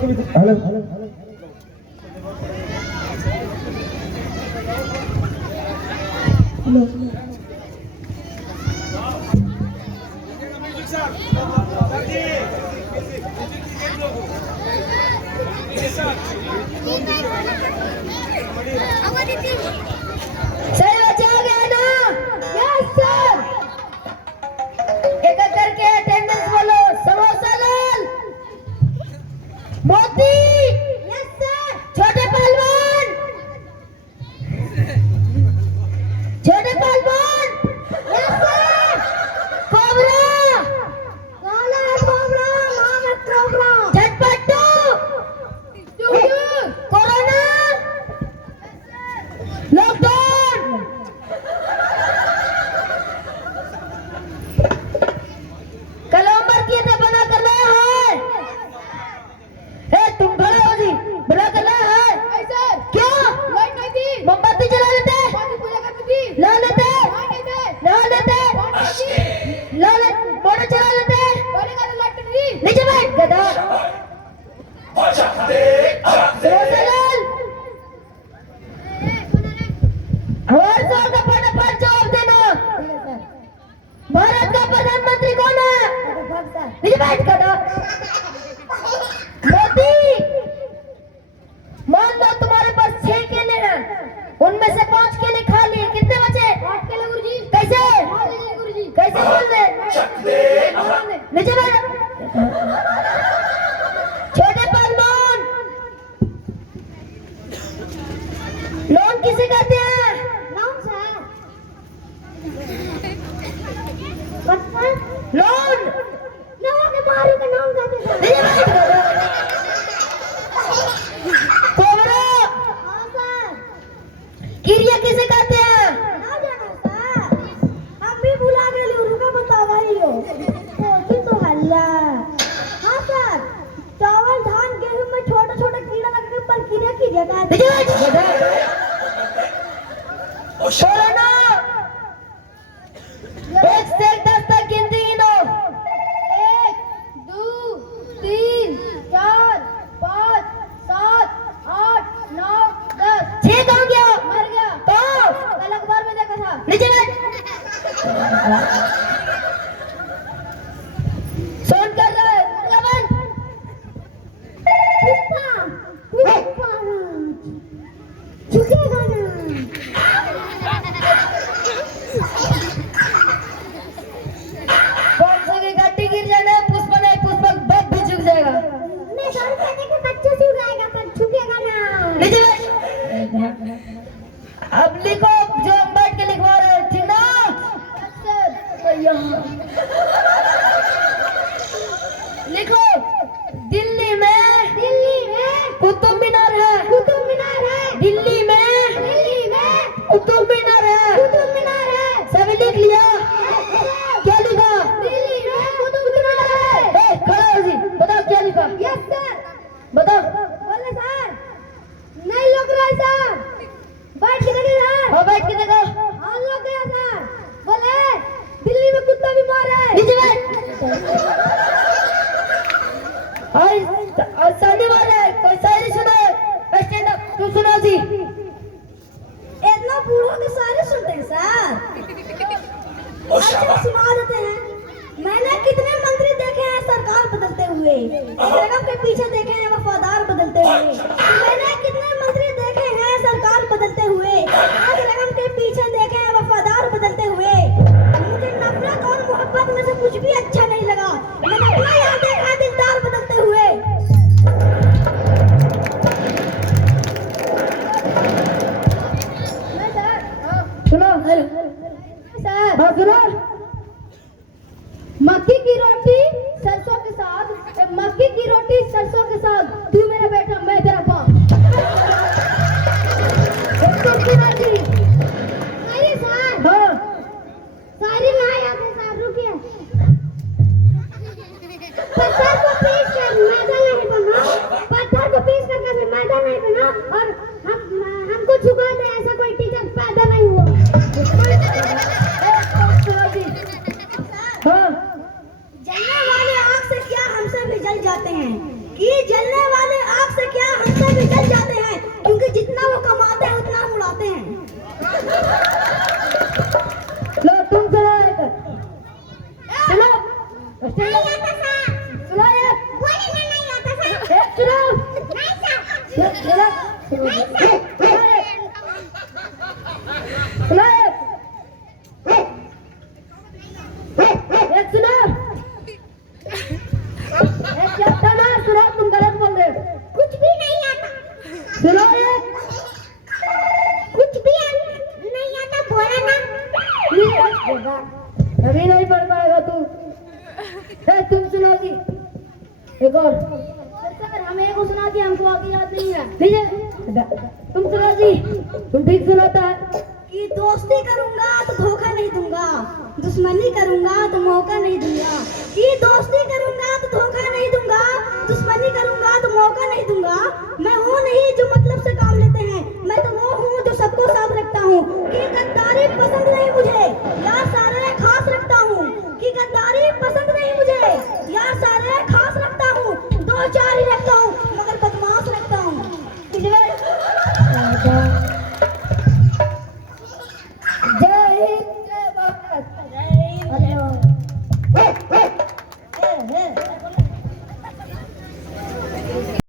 Hello sir बच्चे हो गए ना? Yes sir. एक एक करके अटेंडेंस बोलो। समोसा लाल, मोती, यस सर। छोटे पहलवान, छोटे पहलवान, यस सर। कोबरा, काला है कोबरा, नाम है कोबरा। झटपट्टू, कोरोना, लॉकडाउन। कल होमवर्क किए थे, बना कर लाए हैं? तुम खड़े हो जी, बना कर लाए हैं? क्यों? लाइट नहीं थी, मोमबत्ती जला लेते, पूजा करती थी, ला लेते, ला लेते, ला ले, मोटर चला लेते, नीचे बैठ गधा। समोसा लाल, हमारे सवाल का फटाफट जवाब देना। भारत का प्रधानमंत्री कौन है? नीचे बैठ गधा। मोदी, मान लो तुम्हारे पास 6 केले हैं, उनमें से 5 केले खा लिए, कितने बचे? 8 केले गुरुजी। कैसे? गुरुजी कैसे बोल रहे? नीचे बैठ। छोटे पहलवान, लोन किसे कहते हैं? Loan sir. लोन, लोगों के मारू का नाम कहते हैं। कोबरा, हाँ सर। किरिया किसे कहते हैं? ना जानो सर, हम भी भुला गए, रुका बतावा ही हो। तो हल्ला। हाँ सर, चावल धान गेहूं में छोटा छोटा कीड़ा लगे पर किरिया किरिया कहते हैं। कोरोना, 1 से 10 तक गिनती गिनो। 1 2 3 4 5 7 8 9 10। 6 कहाँ गया? मर गया। तो कल अखबार में देखा था। नीचे बैठ। सोन कर रहा है, लवन। पुष्पा, पुष्पा झुकेगा ना। गड्डी गिर जाना, पुष्पा नहीं, पुष्पा बब भी झुक जाएगा। मैं सॉरी कहने के बच्चे से उड़ाएगा पर झुकेगा ना। नीचे बैठ। अब लिखो जो हम बैठ के लिखवा रहे हैं, ठीक ना? लिखो, दिल्ली में कुतुब मीनार है, कुतुब मीनार है। दिल्ली में कुतुब मीनार है, कुतुब मीनार है। सभी लिख लिया? क्या लिखा? दिल्ली में कुतुब मीनार है। खड़ा हो जी, बताओ क्या लिखा? Yes sir. बताओ। बोले सर, नहीं लग रहा है सर। बैठ के देखिए सर। हाँ बैठ के देखो। हाँ लग गया सर। बोले दिल्ली में कुत्ता बीमार है। नीचे बैठ। और सामने वाले कोई शायरी सुनाए, स्टैंड अप, तू सुना जी। इतना बूढ़ों के शायरी सुनते हैं सर? अच्छा सुना देते हैं। मैंने कितने मंत्री देखे हैं सरकार बदलते हुए, बेगम के पीछे देखे हैं वफादार बदलते हुए। मैंने कितने मंत्री देखे हैं सरकार बदलते हुए, आज बेगम के पीछे देखे हैं वफादार बदलते हुए। मुझे नफरत और मोहब्बत में से कुछ भी अच्छा नहीं लगा, मैंने अपना यहाँ देखा दिलदार बदलते हुए। सुनो सर। हाँ सुनो। मक्की की रोटी सरसों के साग, मक्की की रोटी सरसों के साग, तू मेरा बेटा मैं तेरा बाप। अरे सर। हाँ सारी ना याद है सर, रुकिए। पत्थर को पीस कर मैदा नहीं बना, पत्थर को पीस कर कभी मैदा नहीं बना, और हमको झुका दे ऐसा कोई टीचर पैदा नहीं हुआ। हाँ। जलने वाले आग से क्या हम सब भी जल जाते हैं, कि जलने वाले स्टैंड अप सुनो एक सुनो सुनो सुनो एक सुनो एक क्या था ना सुनो तुम गलत बोल रहे हो कुछ भी नहीं आता सुनो एक कुछ भी नहीं आता बोला ना अभी नहीं पढ़ पाएगा तू तुम सुनाओ जी एक और सर हमें एक सुना दिया हमको आगे याद नहीं है ठीक है तुम सुनाओ जी तुम ठीक सुनाता है कि दोस्ती करूंगा तो धोखा नहीं दूंगा दुश्मनी करूंगा तो मौका नहीं दूंगा कि दोस्ती करूंगा तो धोखा नहीं दूंगा दुश्मनी करूंगा तो मौका नहीं दूंगा मैं वो नहीं जो मतलब से काम लेते हैं मैं तो वो हूँ जो सबको साथ रखता हूँ कि गद्दारी पसंद नहीं मुझे यार सारे खास रखता हूँ कि गद्दारी पसंद नहीं मुझे यार सारे खास रखता हूँ दो चार ही रखता हूँ मगर बदमाश रखता हूँ जय